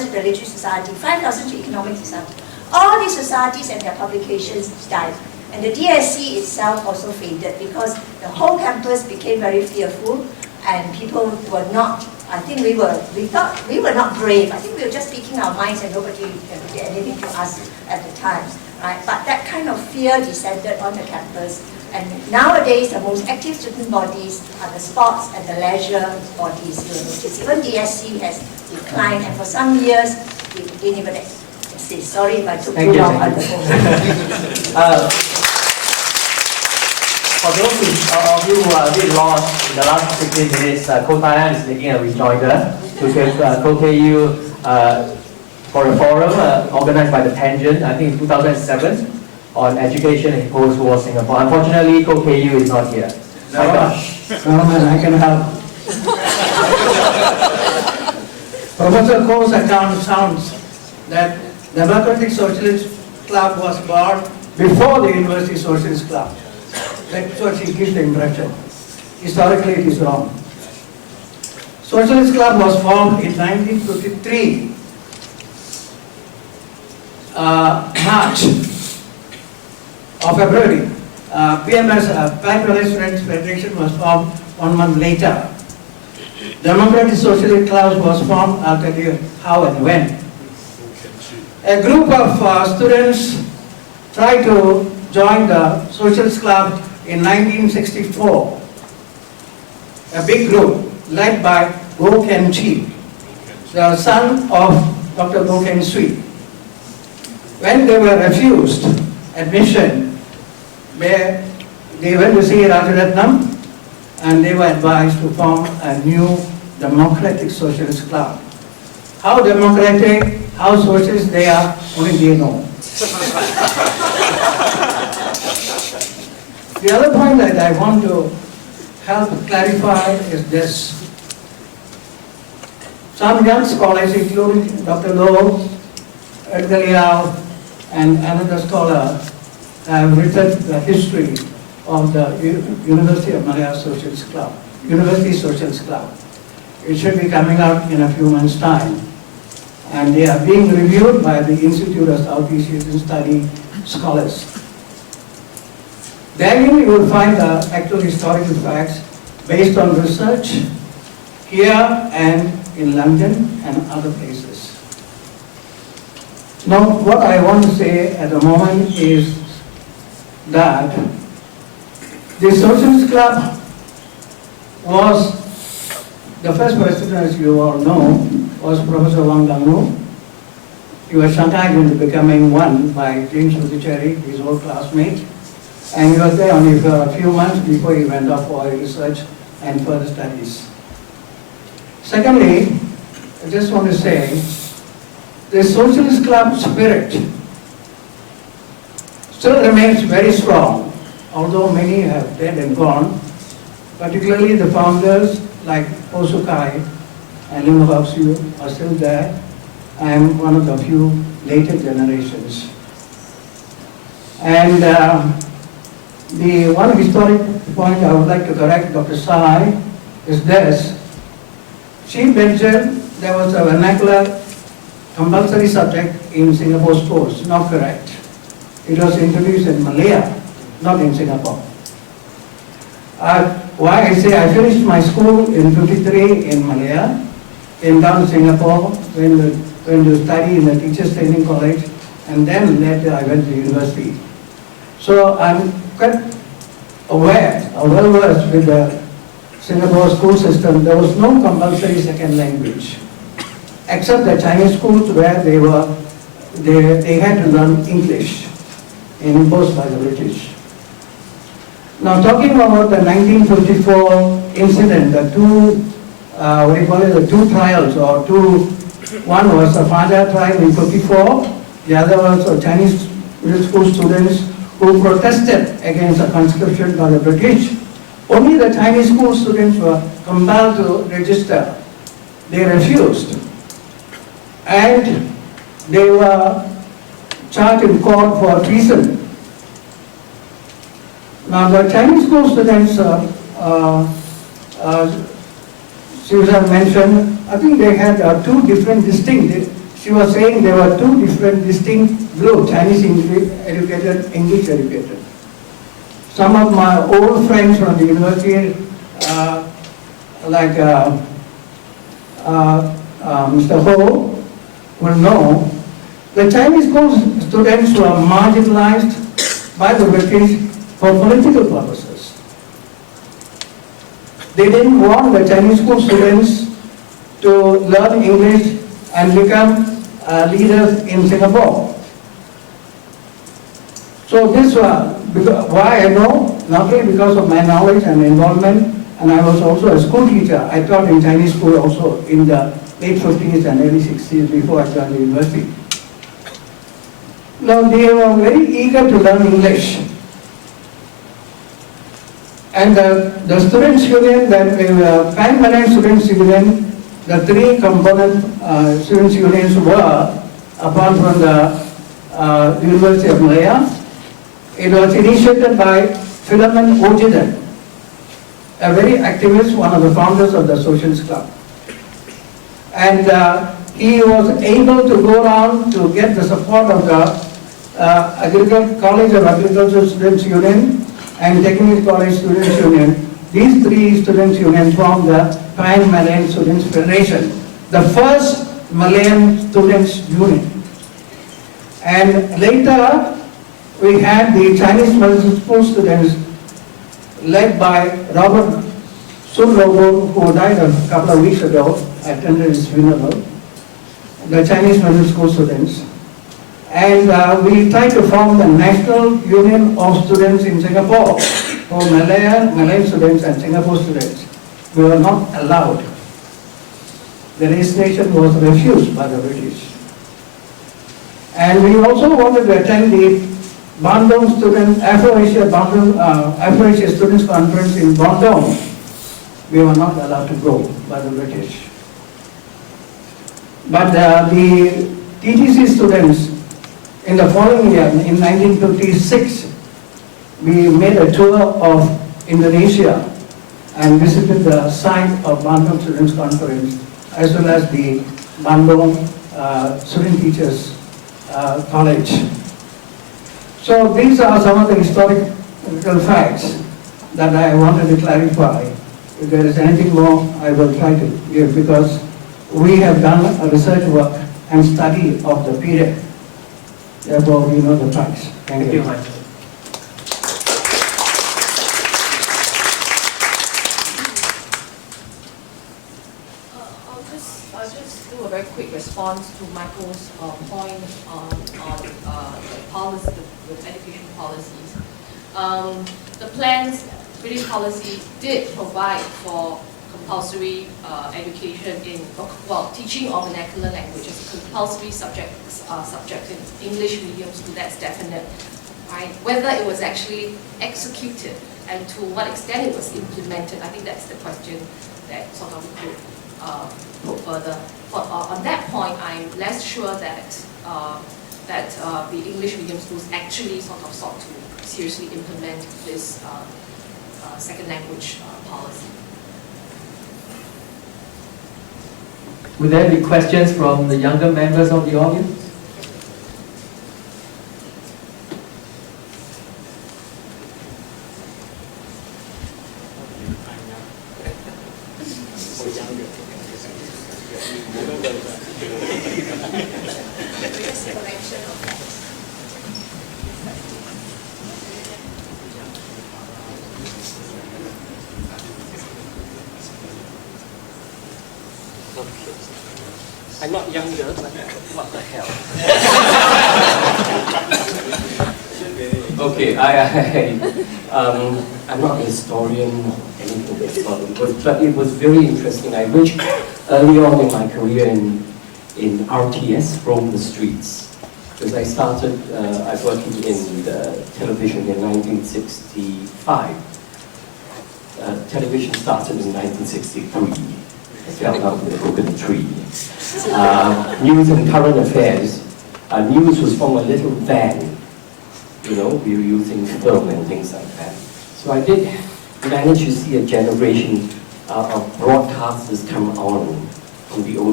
to the Literary Society, 5,000 to Economic Society. All these societies and their publications died. And the DSC itself also faded because the whole campus became very fearful and people were not, I think we thought we were not brave. I think we were just speaking our minds and nobody did anything to us at the time. Right? But that kind of fear descended on the campus. And nowadays, the most active student bodies are the sports and the leisure bodies. Even DSC has declined, and for some years, it didn't even exist. Sorry if I took too long on the phone. For those of you who are a bit lost in the last 15 minutes, Co-Thailand is making a rejoinder to Co-KU for a forum organized by the Tangent, I think in 2007, on education in post-war Singapore. Unfortunately, Co-KU is not here. No, I can help. Professor Koh's account sounds that Democratic Socialist Club was born before the University Socialist Club. That's what she gives the impression. Historically, it is wrong. Socialist Club was formed in 1953, March of February. PMS, Prime Students Federation, was formed 1 month later. Democratic Socialist Club was formed, I'll tell you how and when. A group of students tried to join the Socialist Club in 1964. A big group led by Goh Ken Chi, the son of Dr. Goh Ken Swee. When they were refused admission, they went to see Rajaratnam and they were advised to form a new Democratic Socialist Club. How democratic, how socialist they are, only they know. The other point that I want to help clarify is this. Some young scholars, including Dr. Low, Edgar Liao, and another scholar, have written the history of the University of Malaya Socialist Club, University Socialist Club. It should be coming out in a few months' time. And they are being reviewed by the Institute of Southeast Asian Study scholars. Therein you will find the actual historical facts based on research here and in London and other places. Now, what I want to say at the moment is that the Socialist Club was, the first president, as you all know, was Professor Wang Dangnu. He was shanghaied into becoming one by James Budicherry, his old classmate. And he was there only for a few months before he went off for research and further studies. Secondly, I just want to say, the Socialist Club spirit still remains very strong, although many have dead and gone, particularly the founders like Po Sukai and Lim Hock Siew are still there. I am one of the few later generations. And the one historic point I would like to correct Dr. Sai is this. She mentioned there was a vernacular compulsory subject in Singapore schools. Not correct. It was introduced in Malaya, not in Singapore. Why I say I finished my school in 53 in Malaya, came down to Singapore, went to study in the Teachers Training College, and then later I went to university. So I'm quite aware, or well versed with the Singapore school system. There was no compulsory second language, except the Chinese schools where they had to learn English, imposed by the British. Now talking about the 1954 incident, the two, the two trials, or one was a Fajar trial in 54, the other was a Chinese middle school students who protested against the conscription by the British. Only the Chinese school students were compelled to register. They refused. And they were charged in court for treason. Now the Chinese school students, Susan mentioned, I think they had two different distinct she was saying there were two different distinct groups, Chinese educated, English educated. Some of my old friends from the university, like Mr. Ho, will know the Chinese school students were marginalized by the British for political purposes. They didn't want the Chinese school students to learn English and become leaders in Singapore. So this was why I know, not only because of my knowledge and involvement, and I was also a school teacher. I taught in Chinese school also in the late 50s and early 60s before I joined the university. Now they were very eager to learn English. And the students' union, that Pan Malay Students' Union, the three component students' unions were, apart from the University of Malaya, it was initiated by Philemon Ojiden, a very activist, one of the founders of the Socialist Club. And he was able to go around to get the support of the College of Agricultural Students' Union and Technical College Students' Union. These three students' unions formed the Pan Malayan Students' Federation, the first Malayan students' union. And later, we had the Chinese medical school students led by Robert Sun Lobo, who died a couple of weeks ago. I attended his funeral. The Chinese medical school students. And we tried to form the National Union of Students in Singapore for Malayan students and Singapore students. We were not allowed. The registration was refused by the British. And we also wanted to attend the Bandung Afro-Asia Students Conference in Bandung. We were not allowed to go by the British. But the TTC students, in the following year, in 1956, we made a tour of Indonesia and visited the site of Bandung Students Conference, as well as the Bandung Student Teachers College. So these are some of the historical facts that I wanted to clarify. If there is anything more, I will try to give, because we have done a research work and study of the period. Therefore, we know the facts. Thank you. Thank you. I'll just do a very quick response to Michael's point on the policy, the education policies. The plan's British policy did provide for compulsory education in, well, teaching of vernacular languages, compulsory subject in English medium school, that's definite. Right? Whether it was actually executed and to what extent it was implemented, I think that's the question that sort of we could put further. On that point, I'm less sure that the English medium schools actually sort of sought to seriously implement this second language policy. Would there be questions from the younger members of the audience? I'm not younger, but what the hell? Okay, I'm not a historian or anything like that, but it was very interesting. I wished early on in my career in RTS, roam the streets, because I started, I worked in the television in 1965. Television started in 1963. I fell out with a broken tree. News and current affairs. News was from a little van. You know, we were using film and things like that. So I did manage to see a generation of broadcasters come on from the older